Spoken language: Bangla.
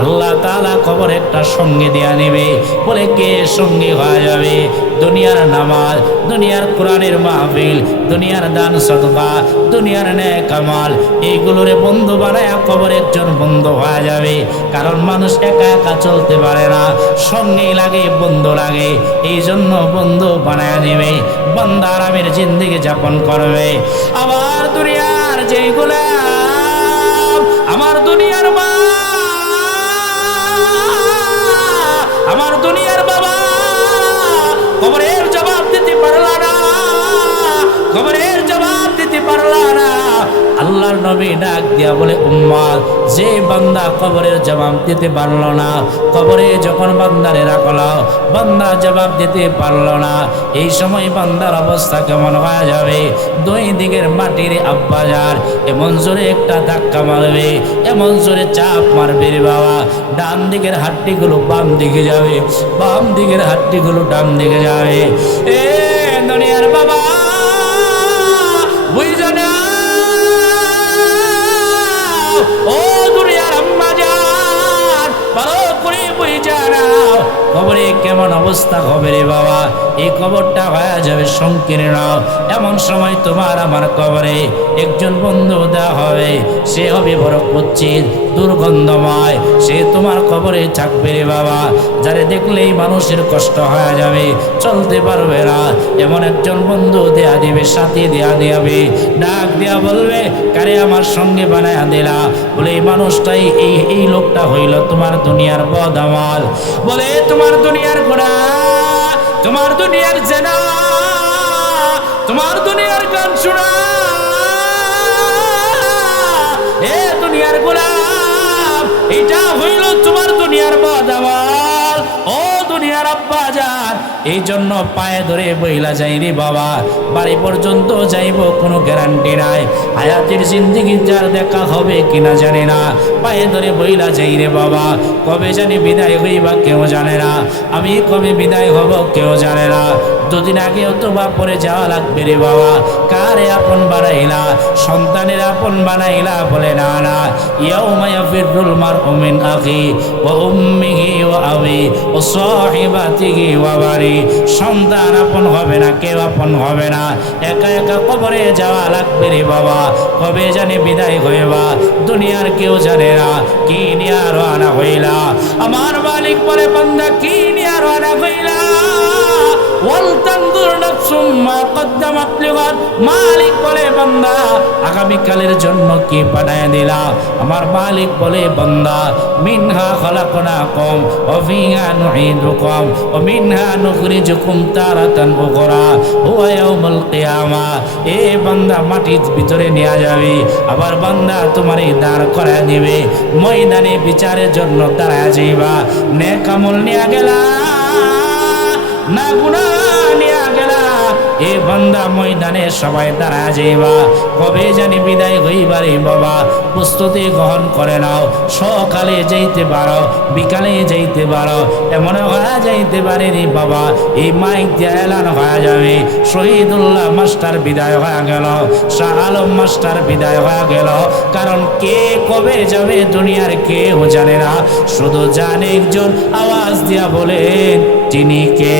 আল্লাহ তাআলা কবরে একটা সঙ্গে দেয়া নেবে। বলে কে সঙ্গী হয়ে যাবে? দুনিয়ার নামাজ, দুনিয়ার কোরআনের মাহফিল, দুনিয়ার দান সদকা, দুনিয়ার নেক আমল, এইগুলোরে বন্ধু বানায় কবরে একজন বন্ধু হয়ে যাবে। কারণ মানুষ একা একা চলতে পারে না, সঙ্গী লাগে, বন্ধু লাগে। এই জন্য বন্ধু বানায় নেবে, বান্দা আরামের জিন্দেগি যাপন করবে। আবার দুনিয়ার যেগুলা, আমার দুনিয়ার মা, আমার দুনিয়ার বাবা কবরের জবাব দিতে পারলা না, কবরের জবাব দিতে পারলা না। আল্লাহর নবী ডাক দিয়া বলে, উম্মত, যে বান্দা কবরের জবাব দিতে পারল না, কবরে যখন বান্দারে রাখলো, বান্দা জবাব দিতে পারল না, এই সময় বান্দার অবস্থা কেমন হয়ে যাবে? দুই দিকের মাটির আব্বাজার এমন জোরে একটা ধাক্কা মারবে, এমন জোরে চাপ মারবে রে বাবা, ডান দিকের হাড্ডিগুলো বাম দিকে যাবে, বাম দিকের হাড্ডিগুলো ডান দিকে যাবে। এ দুনিয়ার বাবা বুঝো না, ও দুনিয়ার আম্মা জান, ভালো করে বুঝা নাও কবরে কেমন অবস্থা হবে রে বাবা। এই কবরটা হয়ে যাবে সংকীর্ণ। এমন সময় তোমার আমার কবরে একজন বন্ধু দেওয়া হবে, সে হবে বড় কুৎসিত, দুর্গন্ধময়, সে তোমার কবরে থাকবে রে বাবা। যারে দেখলেই মানুষের কষ্ট হয়ে যাবে, চলতে পারবে না, এমন একজন বন্ধু দেয়া দিবে, সাথী দেয়া দিবে, ডাক দেয়া বলবে, কারে আমার সঙ্গে বানায়া দিলা? বলে এই মানুষটাই, এই লোকটা হইল তোমার দুনিয়ার বদামাল। বলে তোমার দুনিয়ার গোড়া, তোমার দুনিয়ার জেনা, তোমার দুনিয়ার গান শোনা, এ দুনিয়ার গোলাম, এটা হইল তোমার দুনিয়ার বদামাল। ও দুনিয়ার আব্বা জান, এই জন্য পায়ে ধরে বইলা যাই রে বাবা, বাড়ি পর্যন্ত যাইব কোনো গ্যারান্টি নাই, হায়াতের জিন্দেগি যার দেখা হবে কিনা জানি না, পায়ে ধরে বইলা যাই রে বাবা। কবে জানি বিদায় হইবা কেউ জানে না, আমি কবে বিদায় হব কেউ জানে না। দুদিন আগে অথবা পরে যাওয়া লাগবে রে বাবা। কারে আপন বানাইলা? সন্তানের আপন বানাইলা? বলে না না, ইয়াউমা ইয়াফিরুল মারউ মিন আখি ওয়া উম্মিহি ওয়া আবি ওয়া সাহিবাতিহি ওয়া বানি। সন্তান আপন হবে না, কেউ আপন হবে না, একা একা কবরে যাওয়া লাগবে রে বাবা। কবে জানি বিদায় হইবা, দুনিয়ার কেউ জানে না। কি নিয়া রওনা হইলা? আমার মালিক বলে, বান্দা কি নিয়া রওনা হইলা? ওয়ালতানজুর নাফসুম মা কদ্দামাত লিগাদ। মালিক বলে, বান্দা আগামীকালের জন্য কি বানায় দিলা? আমার মালিক বলে, বান্দা মিনহা খালাকনাকুম ওয়া ফিহা নুঈদুকুম ওয়া মিনহা নুখরিজুকুম তারাতান উখরা ওয়া ইয়াউমুল কিয়ামা। এ বান্দা মাটির ভিতরে নিয়ে যাবে, আবার বান্দা তোমারই দাঁড় করায় দিবে, ময়দানে বিচারের জন্য দাঁড়ায় যাইবা। নেক আমল নিয়ে গেলা না গুনাহ নিয়ে গেলা, এ বান্দা ময়দানে সবাই দাঁড়া যাইবা। কবে জানি বিদায় হইবা রে বাবা, প্রস্তুতি গ্রহণ করে নাও। সকালে যাইতে পারো, বিকালে যাইতে পারো, এমন হয়ে যাইতে পারে রে বাবা, এই মাইক দিয়ে এলান হয়ে যাবে, শহীদুল্লাহ মাস্টার বিদায় হয়ে গেল, শাহ আলম মাস্টার বিদায় হয়ে গেল। কারণ কে কবে যাবে দুনিয়ার কেউ জানে না, শুধু জানে একজন, আওয়াজ দিয়া বলেন তিনি কে?